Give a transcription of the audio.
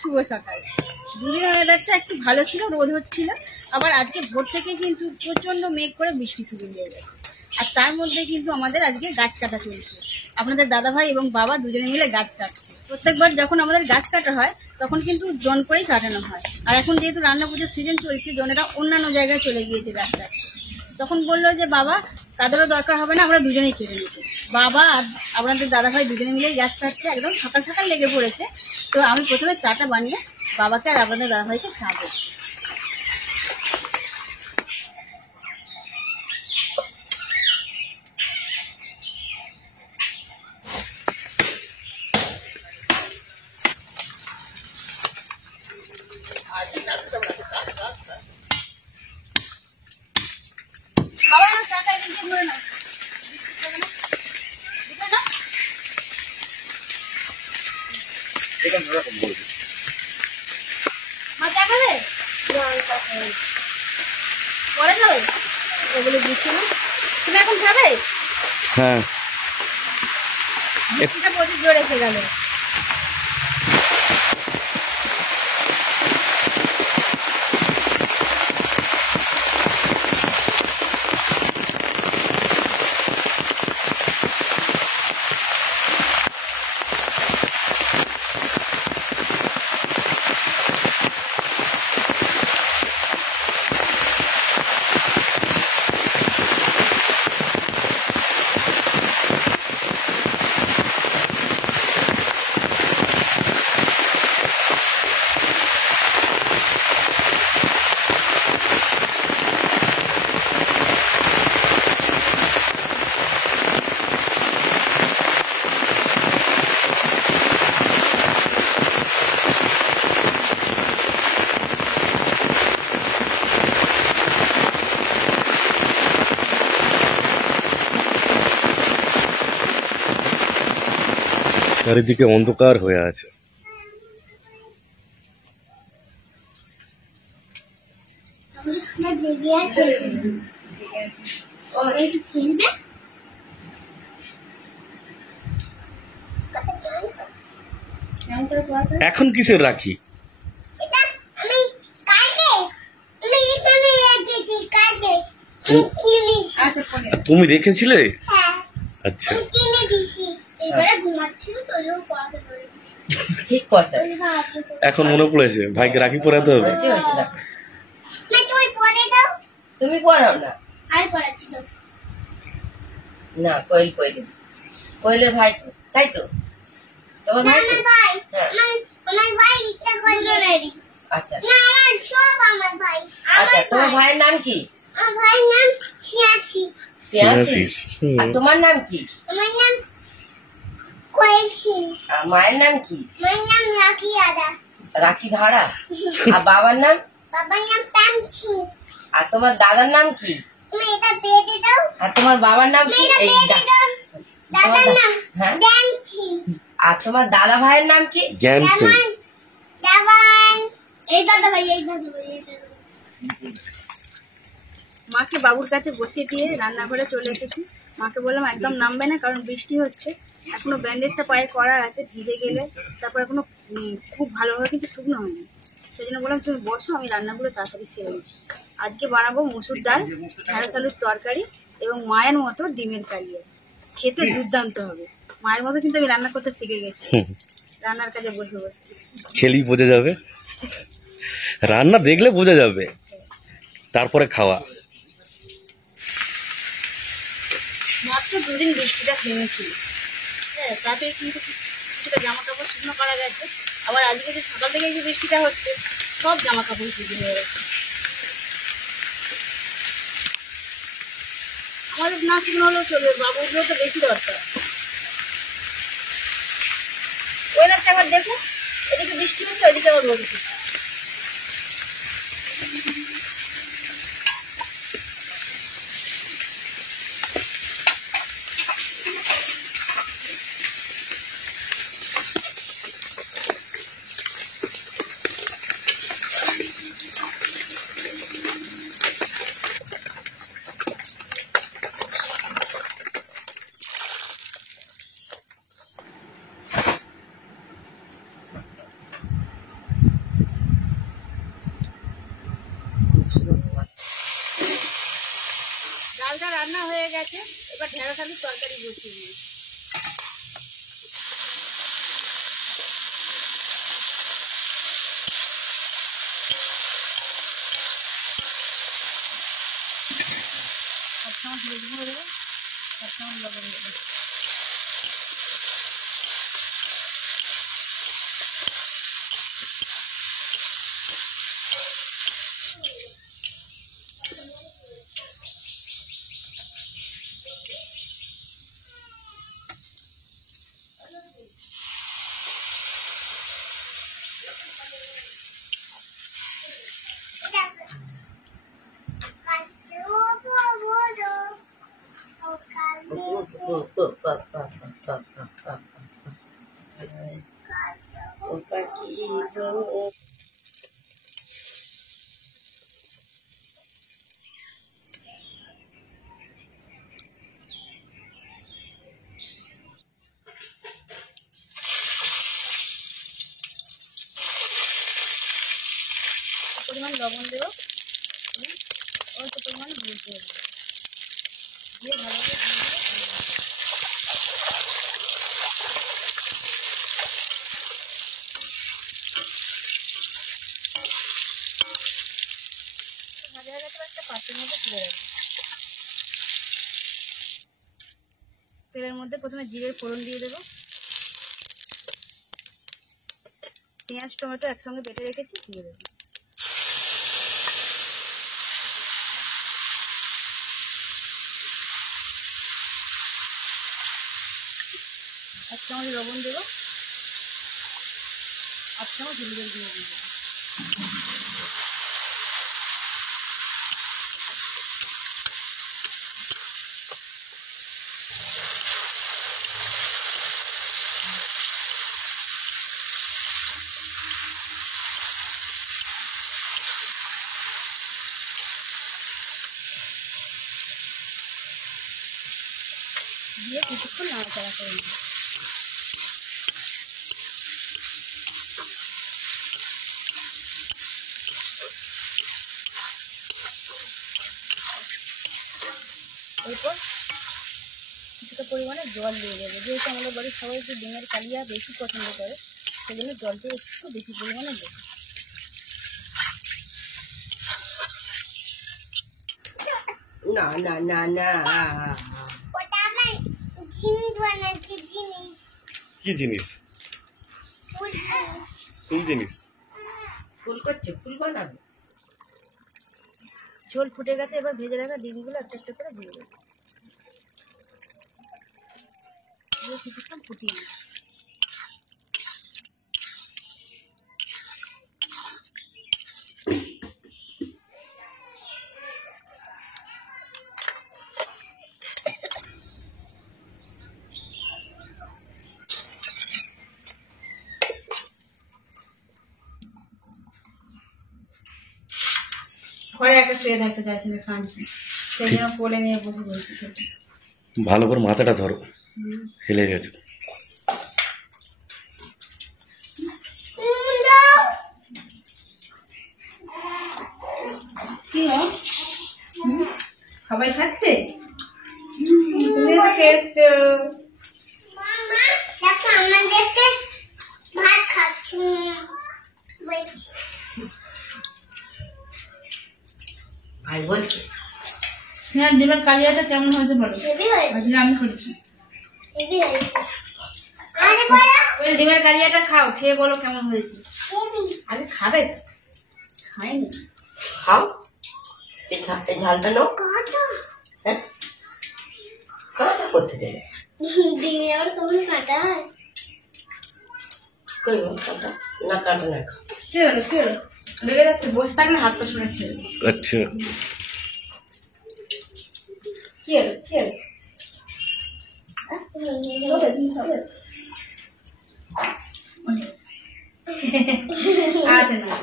শুভ সকাল। দুদিনের ওয়েদারটা একটু ভালো ছিল, রোদ হচ্ছিল, আবার আজকে ভোর থেকে কিন্তু প্রচণ্ড মেঘ করে বৃষ্টি শুরু হয়ে গেছে। আর তার মধ্যে কিন্তু আমাদের আজকে গাছ কাটা চলছে। আপনাদের দাদাভাই এবং বাবা দুজনে মিলে গাছ কাটছে। প্রত্যেকবার যখন আমাদের গাছ কাটা হয় তখন কিন্তু জন করেই কাটানো হয়। আর এখন যেহেতু রান্না পুজোর সিজন চলছে, জনেরা অন্যান্য জায়গায় চলে গিয়েছে গাছ কাটতে। তখন বললো যে বাবা, কাদেরও দরকার হবে না, আমরা দুজনেই কেটে নেব। বাবা আর আপনাদের দাদাভাই দুজনে মিলেই গাছ কাটছে, একদম সকাল সকাল লেগে পড়েছে। তো আমি প্রথমে চাটা বানিয়ে বাবাকে আর আপনাদের দাদাভাইকে চা দেবো। বাবা না চাটা একদিন ধরে নাও। মা চা খাবে? পরে খাবে? ওগুলো দিচ্ছি না। তুমি এখন খাবে? হ্যাঁ, বৃষ্টিটা প্রচুর জোরে এসে গেল। চারিদিকে অন্ধকার হয়ে আছে। এখন কিসের রাখি? তুমি রেখেছিলে? আচ্ছা, ঠিক কথা। এখন মনে পড়েছে ভাইকে রাখি পরাতে হবে। তুমি পড়াও না। না, কোয়েল কোয়েল কোয়েলের ভাই তো, তাই তো? তোমার ভাই তো? হ্যাঁ। আচ্ছা আচ্ছা, তোমার ভাইয়ের নাম কি? শ্রেয়াশিস। আর তোমার নাম কি? আর মায়ের নাম কি? রাখি ধারা। আর বাবার নাম? আর তোমার দাদার নাম কি? আর তোমার বাবার নাম কি? হ্যাঁ। আর তোমার দাদা ভাইয়ের নাম কি? জ্ঞান সিং। মাকে বাবুর কাছে বসিয়ে দিয়ে রান্নাঘরে চলে এসেছি। মাকে বললাম একদম নামবে না, কারণ বৃষ্টি হচ্ছে, এখনো ব্যান্ডেজটা পায়ে করা আছে, ভিজে গেলে তারপর এখনো খুব ভালোভাবে কিন্তু শুকনো হয়নি। সেই জন্য বললাম তুমি বসো, আমি রান্নাগুলো তাড়াতাড়ি সেরে নিই। আজকে বানাবো মুসুর ডাল, ঢেঁড়স আলুর তরকারি এবং মায়ের মতো ডিমের কালিয়া। খেতে দুর্দান্ত হবে। মায়ের মতো কিন্তু আমি রান্না করতে শিখে গেছি, রান্নার কাজে বসে বসে। খেলেই বোঝা যাবে, রান্না দেখলে বোঝা যাবে, তারপরে খাওয়া। মাত্র দুদিন বৃষ্টিটা থেমেছিল, হ্যাঁ, তাতে কিন্তু কিছুটা জামা কাপড় শুকনো করা গেছে। আবার আজকে যে সকাল থেকে যে বৃষ্টিটা হচ্ছে, সব জামা কাপড় ভিজে হয়ে গেছে। আমাদের না শুকনো হলেও চলবে, বাবুগুলো তো বেশি দরকার। ওয়েদারটা আবার দেখুন, এদিকে বৃষ্টি হচ্ছে, ওইদিকে আবার রোদ উঠেছে। রান্না হয়ে গেছে, এবার ঢেঁড়স আলুর তরকারি বসিয়ে দিই। এক চামচ লবণ দেবো, এক চামচ লবণ দেবো। পরিমাণ লবণ দেবো, অল্প পরিমাণ হলুদ দেবো, দিয়ে ভালো করে ভাজা হয়ে গেছে। একটা পাত্রের মধ্যে তুলে রাখবো। তেলের মধ্যে প্রথমে জিরের ফোড়ন দিয়ে দেবো, পেঁয়াজ টমেটো একসঙ্গে বেটে রেখেছি দিয়ে দেবো। এক চামচ লবণ দেবো, এক চামচ হলুদের গুঁড়ো দিয়ে দেবো। দিয়ে কিছুক্ষণ নাড়াচাড়া করে নেব। এরপর কিছুটা পরিমাণে জল দিয়ে দেবো, যেহেতু আমাদের বাড়ির সবাই একটু ডিমের কালিয়া বেশি পছন্দ করে, সেজন্য জলটা একটু বেশি পরিমাণে দেবো। না না না না, কি জিনিস? কোন জিনিস? ফুল করছে, ফুল বানাবে। ঝোল ফুটে গেছে, এবার ভেজে রাখা ডিমগুলো একটা একটা করে দিয়ে দেবো, দিয়ে কিছুক্ষণ ফুটিয়ে নেব। ঘরে একটা শুয়ে থাকতে চাইছে না, কাঁদছে, সেই জন্য কোলে নিয়ে বসে বলছি। ভালো করে মাথাটা ধরো, হেলে গেছে। কি সবাই খাচ্ছে, তুমি তো খেয়েছো। ভাই বলছে হ্যাঁ, ডিমের কালিয়াটা কেমন হয়েছে বলো? আজকে আমি করেছি। ওই ডিমের কালিয়াটা খাও, খেয়ে বলো কেমন হয়েছে। আগে খাবে তো, খাইনি। খাও, এই ঝালটা নাও। হ্যাঁ, কাটা করতে দেবে। কই কাটা না, কাটা না, খাও। কি হলো কি হলো, লেগে যাচ্ছে, বসে থাকলে হাত পা শুনে খেয়ে। আচ্ছা, কি হলো কি হলো, আচ্ছা না